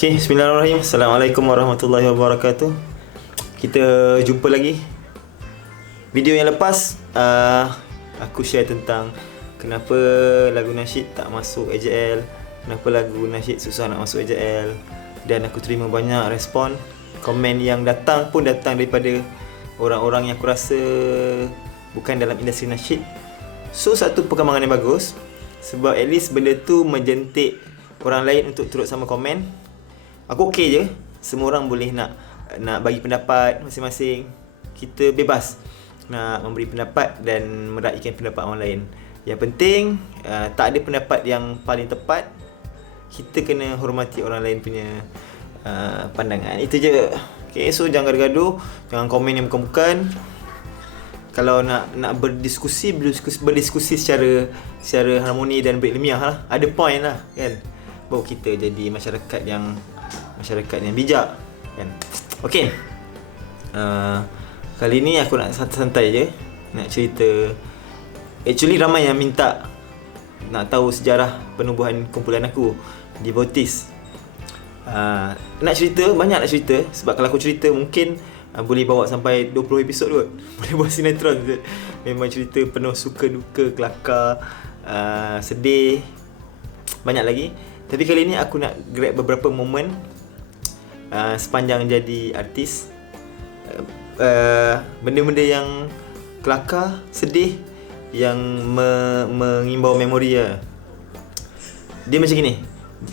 Okay, bismillahirrahmanirrahim. Assalamualaikum warahmatullahi wabarakatuh. Kita jumpa lagi. Video yang lepas aku share tentang kenapa lagu nasyid tak masuk AJL, kenapa lagu nasyid susah nak masuk AJL, dan aku terima banyak respon. Komen yang datang pun datang daripada orang-orang yang aku rasa bukan dalam industri nasyid. So satu perkembangan yang bagus, sebab at least benda tu menjentik orang lain untuk turut sama komen. Aku okey je. Semua orang boleh nak bagi pendapat masing-masing. Kita bebas nak memberi pendapat dan meraihkan pendapat orang lain. Yang penting tak ada pendapat yang paling tepat. Kita kena hormati orang lain punya pandangan. Itu je. Okay, so jangan gaduh, jangan komen yang bukan-bukan. Kalau nak berdiskusi secara harmoni dan berilmiah lah. Ada point lah kan. Baru kita jadi masyarakat yang bijak kan. Okey. Kali ni aku nak santai je, nak cerita. Actually ramai yang minta nak tahu sejarah penubuhan kumpulan aku, Devotees. Banyak nak cerita. Sebab kalau aku cerita mungkin boleh bawa sampai 20 episod kot. Boleh buat sinetron je. Memang cerita penuh suka duka, kelakar, sedih, banyak lagi. Tapi kali ni aku nak grab beberapa momen sepanjang jadi artis, benda-benda yang kelakar, sedih, yang mengimbau memori lah. Dia macam gini.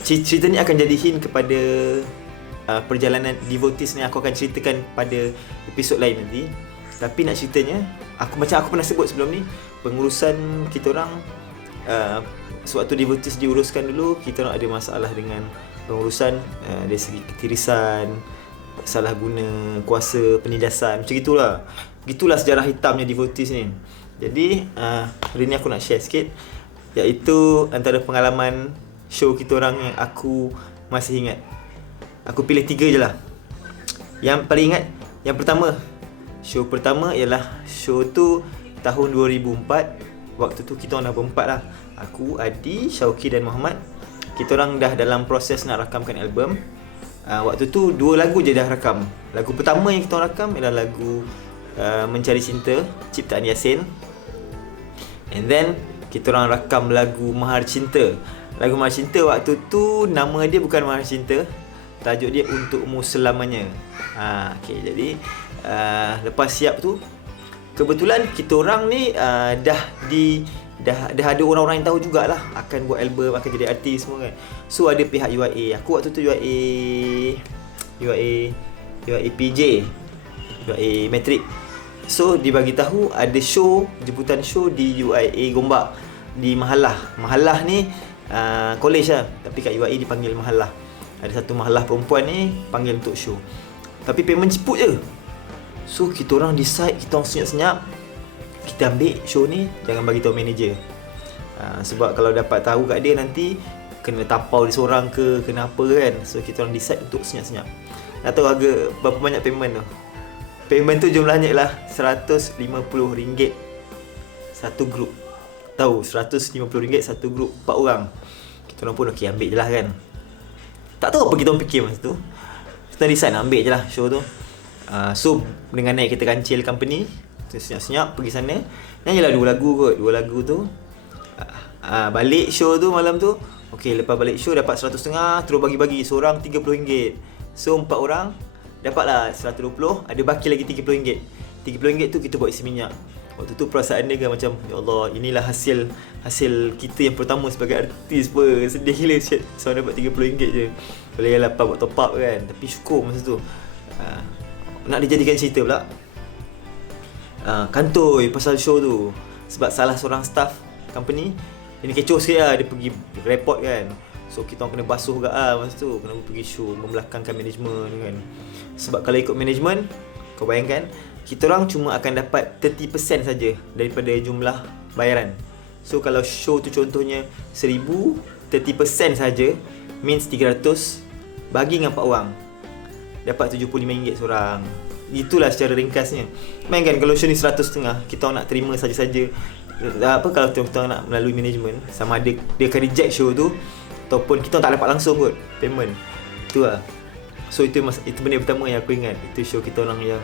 Cerita ni akan jadi hint kepada perjalanan Devotees ni. Aku akan ceritakan pada episod lain nanti. Tapi nak ceritanya, aku pernah sebut sebelum ni, pengurusan kita orang, sewaktu Devotees diuruskan dulu, kita orang ada masalah dengan pengurusan dari segi ketirisan, salah guna kuasa, penindasan, macam gitulah. Gitulah sejarah hitamnya Devotees ni. Jadi hari ni aku nak share sikit, iaitu antara pengalaman show kita orang yang aku masih ingat. Aku pilih 3 je lah. Yang paling ingat, yang pertama, show pertama ialah show tu tahun 2004. Waktu tu kita orang dah berempat lah. Aku, Adi, Syauqi dan Muhammad. Kita orang dah dalam proses nak rakamkan album. Waktu tu 2 lagu je dah rakam. Lagu pertama yang kita orang rakam ialah lagu Mencari Cinta, ciptaan Yasin. And then kita orang rakam lagu Mahar Cinta. Lagu Mahar Cinta waktu tu nama dia bukan Mahar Cinta, tajuk dia Untukmu Selamanya. Okay, jadi lepas siap tu, kebetulan kita orang ni dah ada orang-orang yang tahu jugalah akan buat album, akan jadi artis semua kan. So ada pihak UIA. Aku waktu tu UIA PJ, UIA Matric. So dibagi tahu ada show, jemputan show di UIA Gombak, di Mahalah. Mahalah ni college lah, tapi kat UIA dipanggil Mahalah. Ada satu mahalah perempuan ni panggil untuk show. Tapi payment ceput je. So kita orang decide, kita orang senyap-senyap, kita ambil show ni, jangan bagi tahu manager. Sebab kalau dapat tahu kat dia nanti kena tapau dia seorang ke, kena apa kan. So kita orang decide untuk senyap-senyap. Nak tahu harga berapa banyak payment tu? Payment tu jumlahnya ialah RM150 satu grup. Tahu, RM150 satu grup 4 orang. Kita orang pun okey, ambil je lah kan. Tak tahu apa kita orang fikir masa tu. Kita decide nak ambil je lah show tu. So dengan naik kereta kancil company, senyap-senyap pergi sana. Yang jelah 2 lagu kot. 2 lagu tu balik show tu malam tu. Okey, lepas balik show dapat RM150, terus bagi-bagi seorang RM30. So 4 orang dapatlah RM120, ada baki lagi RM30. RM30 tu kita buat isi minyak. Waktu tu perasaan dia kan macam, ya Allah, inilah hasil kita yang pertama sebagai artis pun. Sedih gila shit. So dapat RM30 je. Boleh dapat buat top up kan. Tapi syukur masa tu. Nak dijadikan cerita pula. Kantoi pasal show tu. Sebab salah seorang staff company, ini kecoh sikit lah, dia pergi report kan. So kita orang kena basuh juga lah masa tu. Kena pergi show, membelakangkan management kan. Sebab kalau ikut management, kau bayangkan, kita orang cuma akan dapat 30% saja daripada jumlah bayaran. So kalau show tu contohnya 1,000, 30% saja means 300 bagi dengan 4 orang, dapat RM75 seorang. Itulah secara ringkasnya. Bayangkan kalau show ni 100.5, kita orang nak terima saja-saja. Kalau kita nak melalui management, sama ada dia akan reject show tu ataupun kita tak dapat langsung kot payment. Tu lah. So itu benda pertama yang aku ingat. Itu show kita orang yang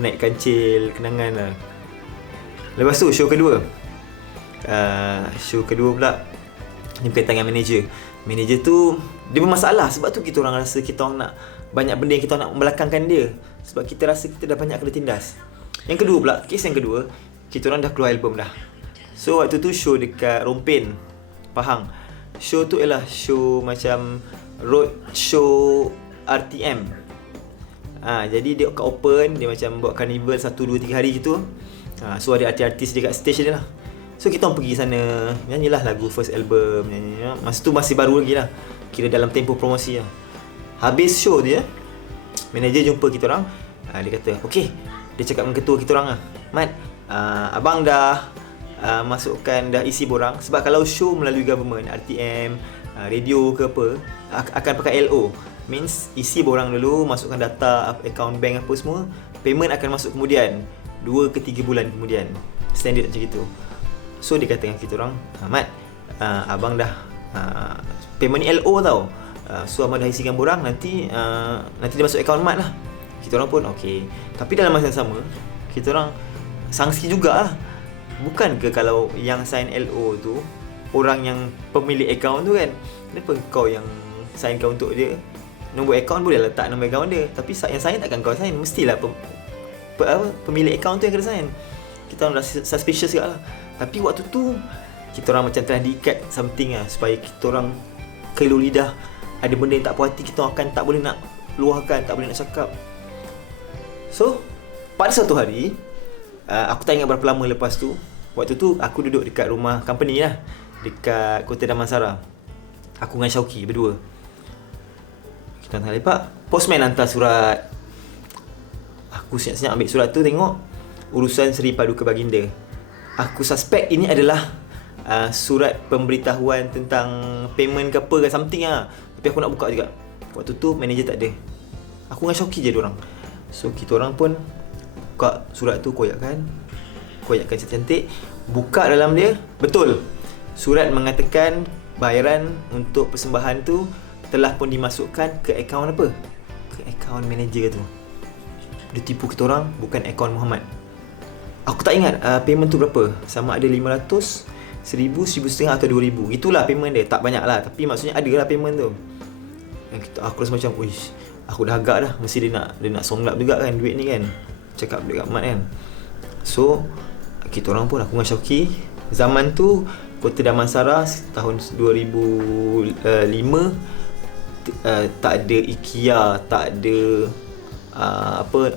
naik kancil, kenangan lah. Lepas tu show kedua. Show kedua pula ni berkaitan dengan manager. Manager tu dia bermasalah sebab tu kita orang rasa kita orang nak banyak benda yang kita orang nak membelakangkan dia. Sebab kita rasa kita dah banyak kena tindas. Yang kedua pula, kes yang kedua, kita orang dah keluar album dah. So waktu tu show dekat Rompin, Pahang. Show tu ialah show macam road show RTM. Jadi dia kat open, dia macam buat carnival 1, 2, 3 hari gitu. So ada artis-artis dekat stage dia lah. So kita orang pergi sana, nyanyilah lagu first album, nyanyi. Masa tu masih baru lagi lah, kira dalam tempoh promosi lah. Habis show dia, manager jumpa kita orang. Dia kata, okay, dia cakap dengan ketua kita orang lah, Mat, abang dah masukkan, dah isi borang. Sebab kalau show melalui government, RTM, radio ke apa, akan pakai LO. Means isi borang dulu, masukkan data, account bank apa semua. Payment akan masuk kemudian 2 ke 3 bulan kemudian. Standard macam itu. So dia kata dengan kita orang, Mat, abang dah payment ni LO tau. So abang dah isikan borang, nanti dia masuk account Mat lah. Kita orang pun okey. Tapi dalam masa yang sama, kita orang sangsi jugalah. Bukan ke kalau yang sign LO tu orang yang pemilik akaun tu kan, kenapa kau yang signkan untuk dia? Nombor akaun boleh letak nombor akaun dia, tapi yang sign takkan kau sign. Mestilah pemilik akaun tu yang kena sign. Kita orang dah suspicious juga lah. Tapi waktu tu kita orang macam telah diikat something lah, supaya kita orang kelu lidah. Ada benda yang tak puas hati, kita akan tak boleh nak luahkan, tak boleh nak cakap. So pada satu hari, aku tak ingat berapa lama lepas tu, waktu tu aku duduk dekat rumah company lah, dekat Kota Damansara. Aku dengan Syauki berdua. Kita tengah lepak, postman hantar surat. Aku senyap-senyap ambil surat tu, tengok urusan Seri Paduka Baginda. Aku suspect ini adalah surat pemberitahuan tentang payment ke apa ke something lah. Tapi aku nak buka juga. Waktu tu manager tak ada. Aku dengan Syauki je diorang. So kita orang pun buka surat tu, koyakkan cantik. Buka dalam dia, betul, surat mengatakan bayaran untuk persembahan tu telah pun dimasukkan ke akaun apa? Ke akaun manager tu. Dia tipu kita orang, bukan akaun Muhammad. Aku tak ingat payment tu berapa. Sama ada 500, 1000, 1500 atau 2000. Itulah payment dia. Tak banyak lah, tapi maksudnya ada lah payment tu. Aku rasa macam, uish, aku dah agak dah. Mesti dia nak songlap juga kan duit ni kan. Cakap duit kat Mat kan. So kita orang pun, aku dengan Syauki, zaman tu Kota Damansara tahun 2005, tak ada IKEA, tak ada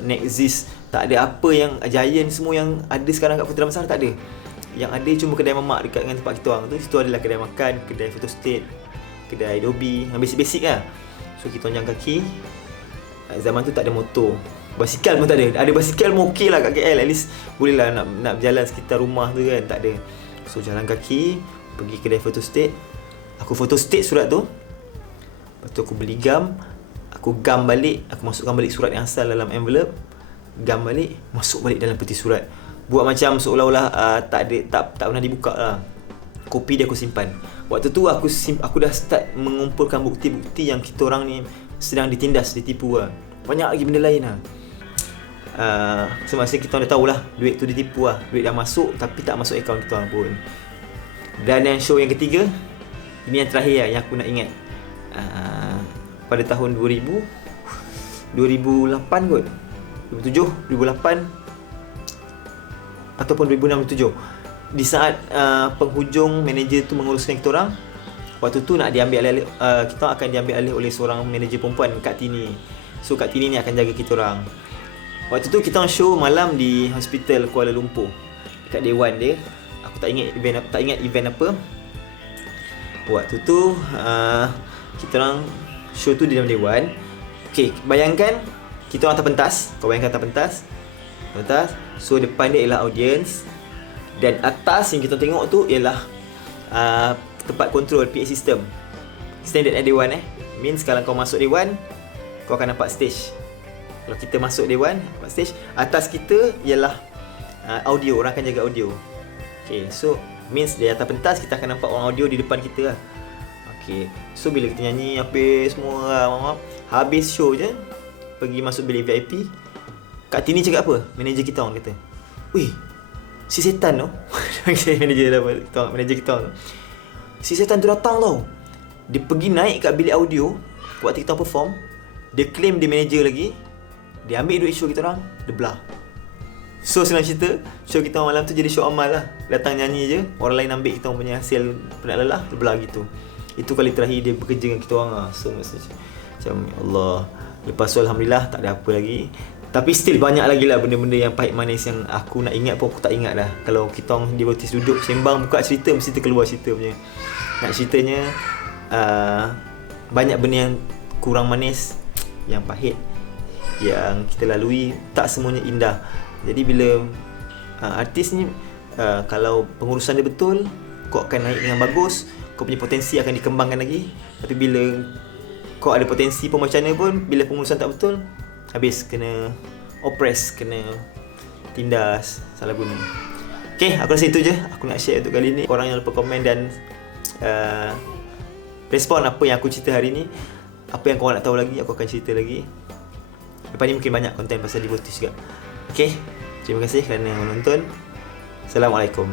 Nexis, tak ada apa yang Giant semua yang ada sekarang kat Kota Damansara, tak ada. Yang ada cuma kedai mamak dekat dengan tempat kita orang tu. Situ adalah kedai makan, kedai photostate, kedai Adobe, yang basic-basic lah. So kita jalan kaki. Zaman tu tak ada motor, basikal pun tak ada. Ada basikal pun okey lah kat KL, at least boleh lah nak berjalan sekitar rumah tu kan. Tak ada. So jalan kaki, pergi kedai photostate. Aku photostate surat tu. Lepas tu aku beli gam. Aku gam balik. Aku masukkan balik surat yang asal dalam envelope. Gam balik, masuk balik dalam peti surat. Buat macam seolah-olah tak pernah dibuka lah. Kopi dia aku simpan. Waktu tu aku dah start mengumpulkan bukti-bukti yang kita orang ni sedang ditindas, ditipu lah. Banyak lagi benda lain lah. Semasa kita orang dah tahulah duit tu ditipu lah. Duit dah masuk tapi tak masuk akaun kita orang pun. Dan yang show yang ketiga, ini yang terakhir lah, yang aku nak ingat. Pada tahun 2008 kot, 2007, 2008 ataupun 2006, 2007. Di saat penghujung manager tu menguruskan kita orang, waktu tu nak diambil alih, kita akan diambil alih oleh seorang manager perempuan, Kak Tini. So Kak Tini ni akan jaga kita orang. Waktu tu kita orang show malam di hospital Kuala Lumpur, dekat Dewan dia. Aku tak ingat event apa. Waktu tu kita orang show tu di dalam Dewan. Okey, bayangkan kita orang atas pentas. Kau bayangkan atas pentas. So depan dia ialah audience, dan atas yang kita tengok tu ialah tempat control PA system. Standard Dewan means kalau kau masuk Dewan, kau akan nampak stage. Kalau kita masuk Dewan, nampak stage. Atas kita ialah audio, orang akan jaga audio. Okay, so means di atas pentas kita akan nampak orang audio di depan kita lah. Okay. So bila kita nyanyi habis semua orang, habis show je pergi masuk bilik VIP, Kak Tini cakap apa? Manager kita orang kata, "Weh, si setan tu." Manager kita orang tu. "Si setan tu datang tau. Dia pergi naik kat bilik audio waktu kita perform, dia claim dia manager lagi. Dia ambil duit show kita orang, dia belah." So senang cerita, show kita malam tu jadi show amal lah. Datang nyanyi je, orang lain ambil kita orang punya hasil penat lelah, dia belah gitu. Itu kali terakhir dia bekerja dengan kita orang lah. So macam ya Allah. Lepas tu Alhamdulillah tak ada apa lagi. Tapi still banyak lagi lah benda-benda yang pahit manis yang aku nak ingat pun aku tak ingat dah. Kalau kita orang devotees duduk sembang buka cerita, mesti terkeluar cerita punya. Nak ceritanya banyak benda yang kurang manis, yang pahit, yang kita lalui, tak semuanya indah. Jadi bila artis ni kalau pengurusan dia betul, kau akan naik dengan bagus, kau punya potensi akan dikembangkan lagi. Tapi bila kau ada potensi pun macam mana pun, bila pengurusan tak betul, habis kena oppress, kena tindas, salah guna. Okay, aku rasa itu je aku nak share untuk kali ni. Korang jangan lupa komen dan respon apa yang aku cerita hari ni. Apa yang korang nak tahu lagi, aku akan cerita lagi. Lepas ni mungkin banyak konten pasal devotees juga. Okay, terima kasih kerana menonton. Assalamualaikum.